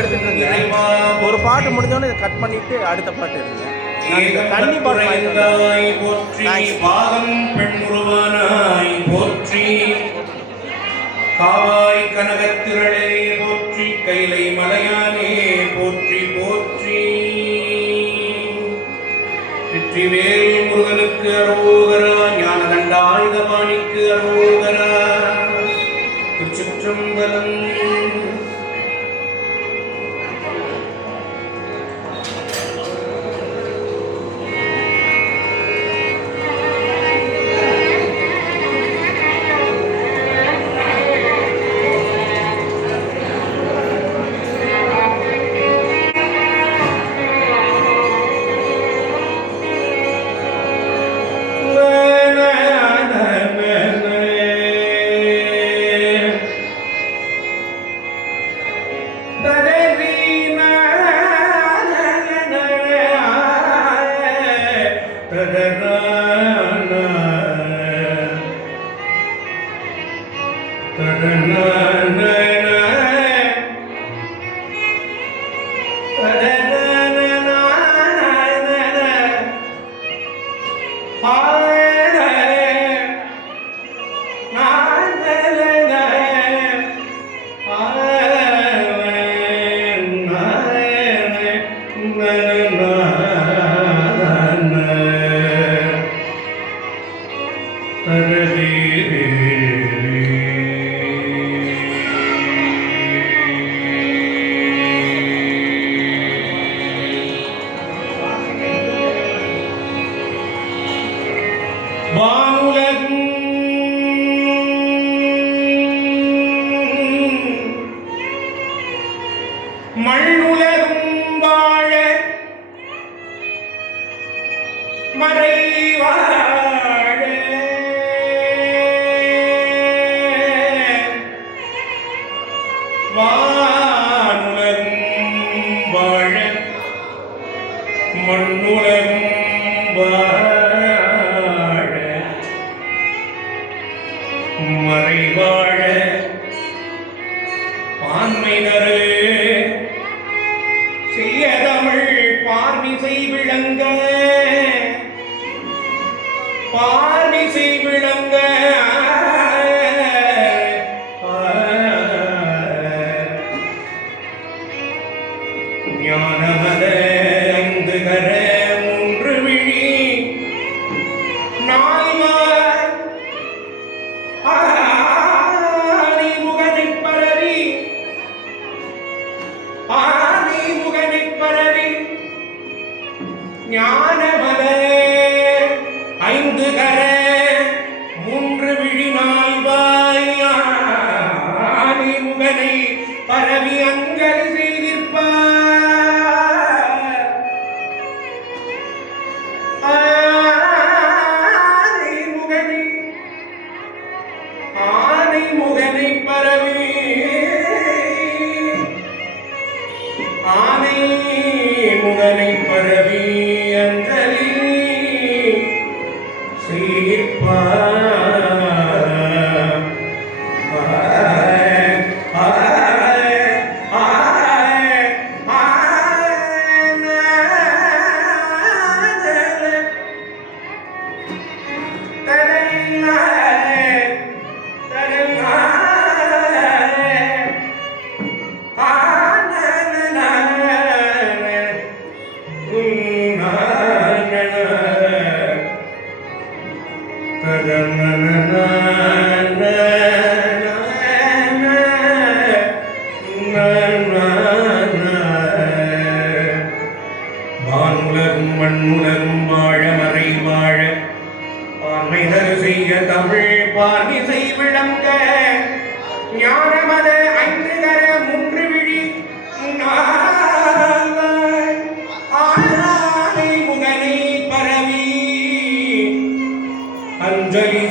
எடுத்துட்டு ஒரு பாட்டு முடிஞ்சோடனே கட் பண்ணிட்டு அடுத்த பாட்டு எடுங்க. தண்ணி. பாகம் பெண் உருவானாய் போற்றி. காவாய் கனகத்திரளே போற்றி கைலை மலையானே போற்றி போற்றி. வெற்றிவேல் முருகனுக்கு அரோகரா ஞான தண்டாயுதபாணிக்கு அரோகரா திருச்சிற்றம்பலம் வானுலகும் மண்ணுலகும் வாழ மறை வானுலகும் வாழ மண்ணுலகும் வாழ ஆதி முகனைப் பரவி. ஞானமத ஐந்து கர Word. வானுலகும் மண்ணுலகும் வாழ மறை வாழ பான்மைதரு செய்ய தமிழ் பாலிசை Anjali